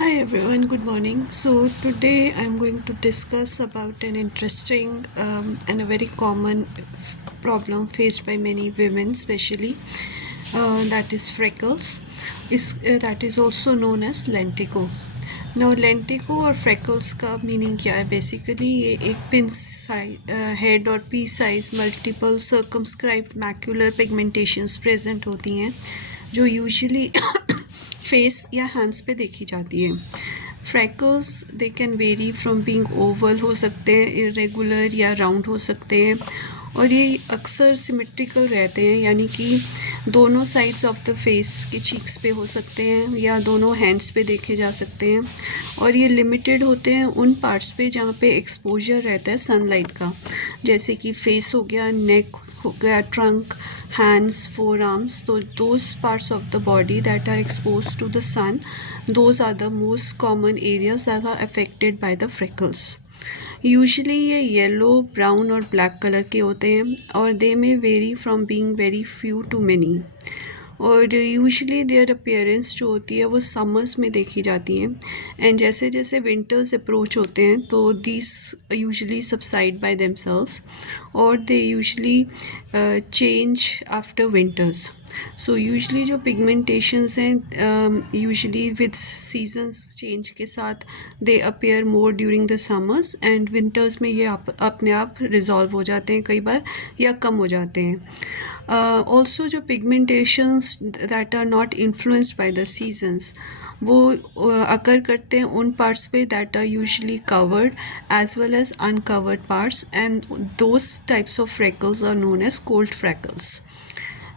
Hi everyone, good morning. So today I'm going to discuss about an interesting and a very common problem faced by many women, especially that is freckles. That is also known as lentigo. Now lentigo और freckles का meaning क्या है? Basically ये एक pin head और P size multiple circumscribed macular pigmentations present होती हैं जो यूजुअली फेस या हैंड्स पे देखी जाती है. Freckles they can very from being Oval, हो सकते हैं इरेगुलर या राउंड हो सकते हैं, और ये अक्सर सिमेट्रिकल रहते हैं, यानी कि दोनों साइड्स ऑफ द फेस के चीक्स पे हो सकते हैं या दोनों हैंड्स पे देखे जा सकते हैं. और ये लिमिटेड होते हैं उन पार्ट्स पे जहाँ पे एक्सपोजर रहता है सनलाइट का, जैसे कि फेस हो गया, नेक हो गया, trunk, hands, forearms. So those parts of the body that are exposed to the sun, those are the most common areas that are affected by the freckles. Usually ये येलो, ब्राउन और black colour के होते हैं और they may vary from being very few to many. और usually their appearance जो होती है वो समर्स में देखी जाती हैं, एंड जैसे जैसे विंटर्स अप्रोच होते हैं तो these usually subside by themselves और they usually change after winters. So usually जो पिगमेंटेशंस हैं यूजुअली विद सीजन्स चेंज के साथ they appear more during the summers, and winters में ये अपने आप रिजॉल्व हो जाते हैं कई बार या कम हो जाते हैं. ऑल्सो जो pigmentations that are not influenced by the seasons वो अकर करते हैं उन पार्ट्स पे that are usually covered as well as uncovered parts, and those types of freckles are known as cold freckles.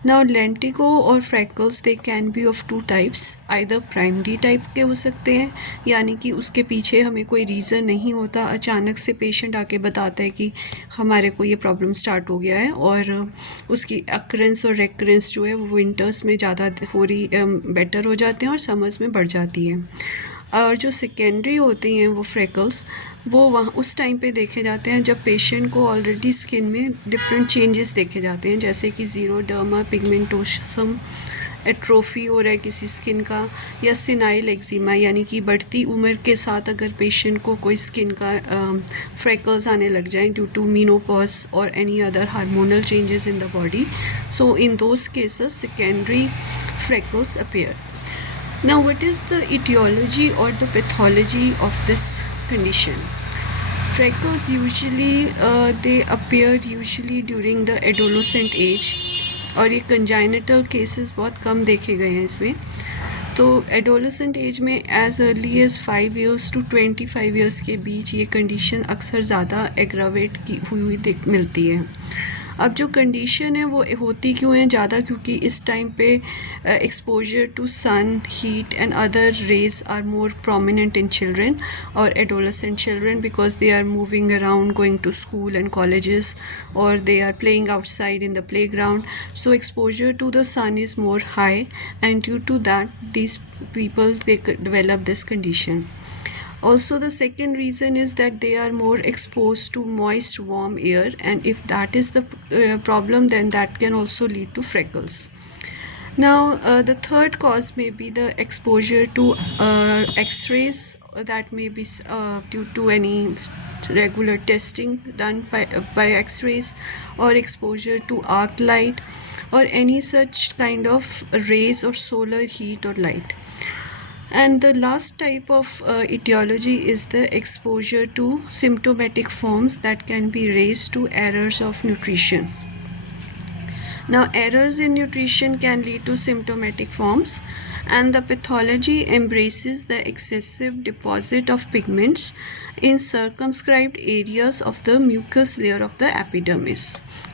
Now lentigo और freckles they can be of two types. either primary type के हो सकते हैं, यानी कि उसके पीछे हमें कोई रीज़न नहीं होता, अचानक से पेशेंट आके बताता है कि हमारे को ये प्रॉब्लम स्टार्ट हो गया है, और उसकी अक्रेंस और रेकरेंस जो है वो विंटर्स में ज़्यादा हो रही बेटर हो जाते हैं और समर्स में बढ़ जाती है. और जो सेकेंडरी होती हैं वो फ्रेकल्स, वो वहाँ उस टाइम पे देखे जाते हैं जब पेशेंट को ऑलरेडी स्किन में डिफरेंट चेंजेस देखे जाते हैं, जैसे कि ज़ीरोडर्मा पिगमेंटोसम एट्रोफी हो रहा है किसी स्किन का, या सिनाइल एक्जिमा, यानी कि बढ़ती उम्र के साथ अगर पेशेंट को कोई स्किन का फ्रेकल्स आने लग जाएं ड्यू टू मीनोपॉज और any other hormonal changes in the body. So in those cases secondary freckles appear. Now, what is the etiology or the pathology of this condition? Freckles usually they appear usually during the adolescent age, और ये congenital cases बहुत कम देखे गए हैं इसमें. तो adolescent age में as early as 5 years to 25 years के बीच ये कंडीशन अक्सर ज़्यादा एग्रावेट की हुई मिलती है. अब जो कंडीशन है वो होती क्यों है ज़्यादा, क्योंकि इस टाइम पे exposure to sun, heat and other rays are more prominent in children और adolescent children, because they are moving around, going to school and colleges, और they are playing outside in the playground. So exposure to the sun is more high, and due to that these people they could develop this condition. Also, the second reason is that they are more exposed to moist warm air, and if that is the problem, then that can also lead to freckles. Now, the third cause may be the exposure to x-rays, that may be due to any regular testing done by x-rays, or exposure to arc light, or any such kind of rays or solar heat or light. And the last type of etiology is the exposure to symptomatic forms that can be raised to errors of nutrition. Now, errors in nutrition can lead to symptomatic forms, and the pathology embraces the excessive deposit of pigments in circumscribed areas of the mucous layer of the epidermis.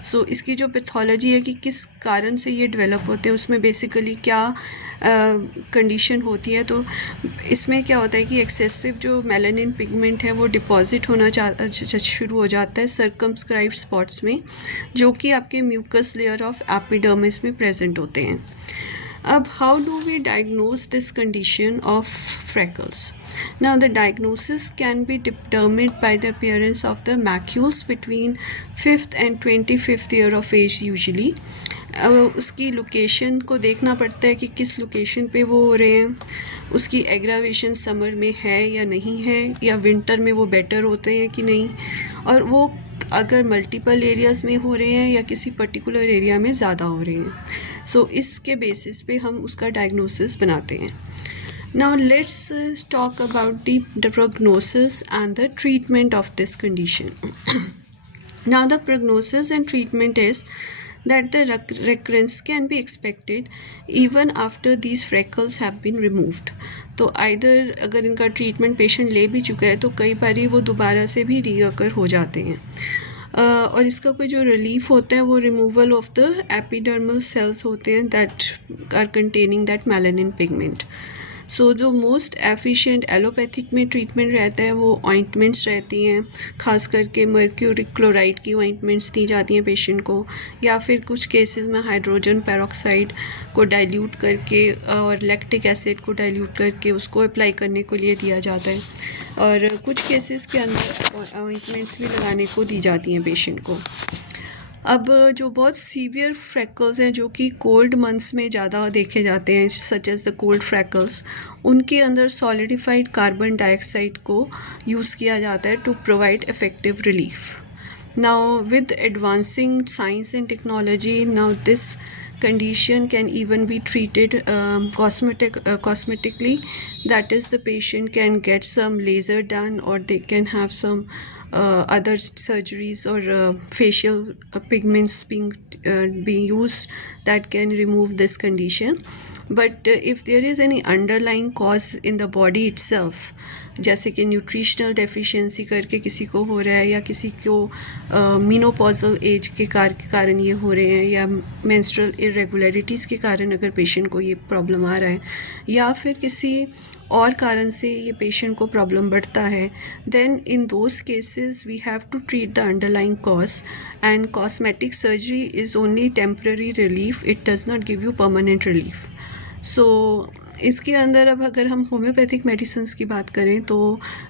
So, इसकी जो pathology है कि किस कारण से ये develop होते हैं, उसमें बेसिकली क्या कंडीशन होती है. तो इसमें क्या होता है कि एक्सेसिव जो मेलानिन पिगमेंट है वो डिपॉजिट होना शुरू हो जाता है सर्कमस्क्राइब्ड स्पॉट्स में, जो कि आपके म्यूकस लेयर ऑफ एपिडर्मिस में प्रेजेंट होते हैं. अब how do we diagnose this condition of freckles? Now, the diagnosis can be determined by the appearance of the macules between 5th and 25th year of age usually. उसकी location को देखना पड़ता है कि किस लोकेशन पे वो हो रहे हैं. उसकी एग्रावेशन समर में है या नहीं है, या विंटर में वो बेटर होते हैं कि नहीं, और वो अगर मल्टीपल एरियाज़ में हो रहे हैं या किसी पर्टिकुलर एरिया में ज़्यादा हो रहे हैं। सो इसके बेसिस पे हम उसका डायग्नोसिस बनाते हैं। Now let's talk about the prognosis and the treatment of this condition. Now the prognosis and treatment is that the recurrence can be expected even after these freckles have been removed. तो either अगर इनका treatment patient ले भी चुका है तो कई बार वो दोबारा से भी रीअकर हो जाते हैं। और इसका कोई जो रिलीफ होता है वो removal of the epidermal cells होते हैं that are containing that melanin pigment. So जो मोस्ट एफिशिएंट एलोपैथिक में ट्रीटमेंट रहता है वो ऑइंटमेंट्स रहती हैं, खास करके मर्क्यूरिक क्लोराइड की ऑइंटमेंट्स दी जाती हैं पेशेंट को, या फिर कुछ केसेस में हाइड्रोजन पेरोक्साइड को डाइल्यूट करके और लैक्टिक एसिड को डाइल्यूट करके उसको अप्लाई करने के लिए दिया जाता है, और कुछ केसेस के अंदर ऑइंटमेंट्स भी लगाने को दी जाती हैं पेशेंट को। अब जो बहुत सीवियर फ्रैकल्स हैं जो कि कोल्ड मंथ्स में ज़्यादा देखे जाते हैं, such as the cold freckles, उनके अंदर सॉलिडिफाइड कार्बन डाइऑक्साइड को यूज़ किया जाता है to provide effective relief. Now with advancing science and technology, now this condition can even be treated cosmetically. That is, the patient can get some laser done, or they can have some other surgeries or facial pigments being used that can remove this condition. But if there is any underlying cause in the body itself, जैसे कि nutritional deficiency करके किसी को हो रहा है, या किसी को मीनोपॉजल एज के कारण ये हो रहे हैं, या मेंस्ट्रुअल इरेगुलरिटीज़ के कारण अगर पेशेंट को ये प्रॉब्लम आ रहा है, या फिर किसी और कारण से ये पेशेंट को प्रॉब्लम बढ़ता है, then in those cases we have to treat the underlying cause, and cosmetic surgery is only temporary relief, it does not give you permanent relief. So इसके अंदर अब अगर हम होम्योपैथिक मेडिसिन्स की बात करें तो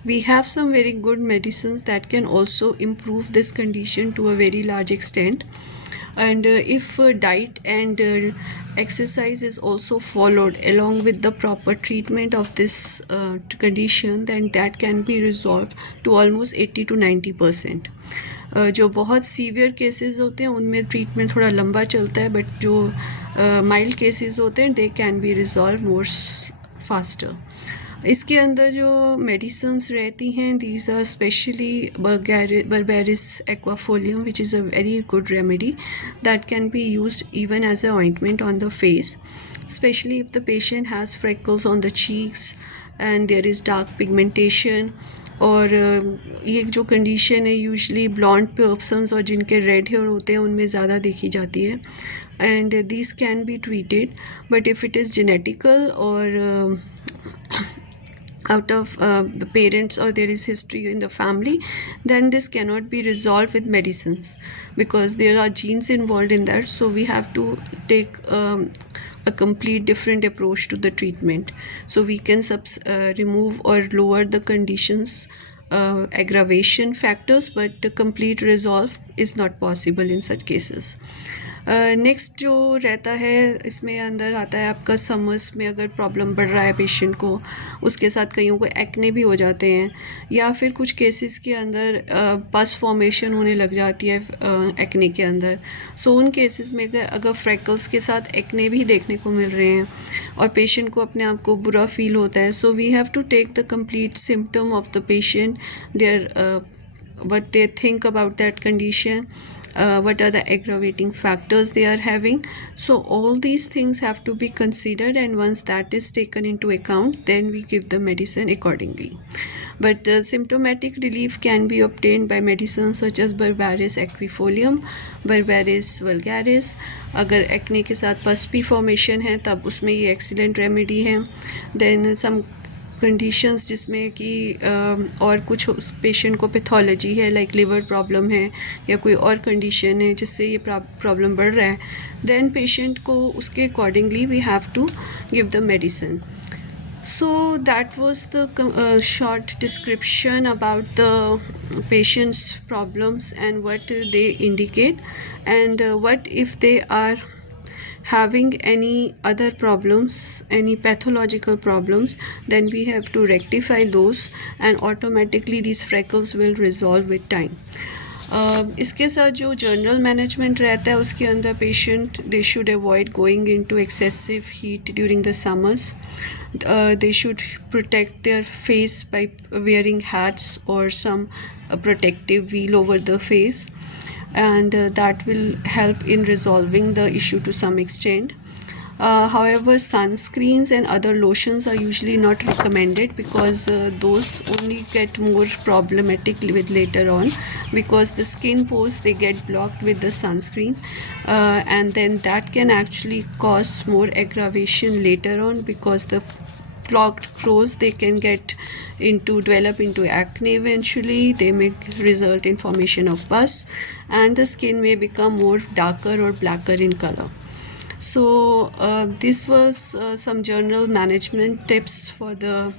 we have some very good medicines that can also improve this condition to a very large extent, and if diet and exercise is also followed along with the proper treatment of this condition, then that can be resolved to almost 80 to 90%. जो बहुत severe cases होते हैं उनमें treatment थोड़ा लंबा चलता है, but जो माइल्ड केसेस होते हैं they can be resolve more faster. इसके अंदर जो मेडिसिन्स रहती हैं, these are specially Berberis aquifolium, which is a very good remedy that can be used even as a ointment on the face, especially if the patient has freckles on the cheeks and there is dark pigmentation, और ये जो condition है usually blonde persons और जिनके red hair होते हैं उनमें ज़्यादा देखी जाती है, and this can be treated, but if it is genetical और out of the parents, or there is history in the family, then this cannot be resolved with medicines because there are genes involved in that. So we have to take a complete different approach to the treatment, so we can remove or lower the conditions aggravation factors, but the complete resolve is not possible in such cases. Next जो रहता है इसमें अंदर आता है आपका summers में अगर प्रॉब्लम बढ़ रहा है पेशेंट को, उसके साथ कईयों को एक्ने भी हो जाते हैं, या फिर कुछ केसेस के अंदर पस फॉर्मेशन होने लग जाती है एक्ने के अंदर। सो उन केसेस में अगर फ्रैकल्स के साथ एक्ने भी देखने को मिल रहे हैं और पेशेंट को अपने आप को बुरा फील होता है, so we have to take the complete symptom of the patient, there what they think about that condition, what are the aggravating factors they are having. So all these things have to be considered, and once that is taken into account, then we give the medicine accordingly. But symptomatic relief can be obtained by medicines such as Berberis equifolium, Berberis vulgaris. अगर acne के साथ पस्पी formation है तब उसमें ये excellent remedy है। Then some conditions जिसमें कि और कुछ उस पेशेंट को पैथोलॉजी है, लाइक लिवर प्रॉब्लम है या कोई और कंडीशन है जिससे ये प्रॉब्लम बढ़ रहा है, देन पेशेंट को उसके accordingly we have to give the medicine. So that was the short description about the patient's problems and what they indicate, and what if they are having any other problems, any pathological problems, then we have to rectify those and automatically these freckles will resolve with time. इसके साथ जो general management रहता है उसके अंदर patient they should avoid going into excessive heat during the summers. They should protect their face by wearing hats or some protective veil over the face, and that will help in resolving the issue to some extent. However, sunscreens and other lotions are usually not recommended because those only get more problematic with later on, because the skin pores they get blocked with the sunscreen, and then that can actually cause more aggravation later on, because the blocked pores they can get develop into acne eventually. They may result in formation of pus, and the skin may become more darker or blacker in color. So this was some general management tips for the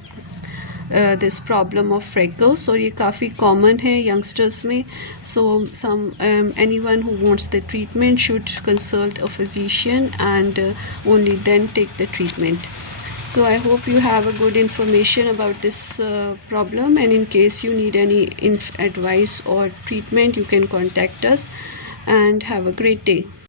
this problem of freckles, और ये काफ़ी common है youngsters में. So anyone who wants the treatment should consult a physician and only then take the treatment. So I hope you have a good information about this problem, and in case you need any advice or treatment, you can contact us, and have a great day.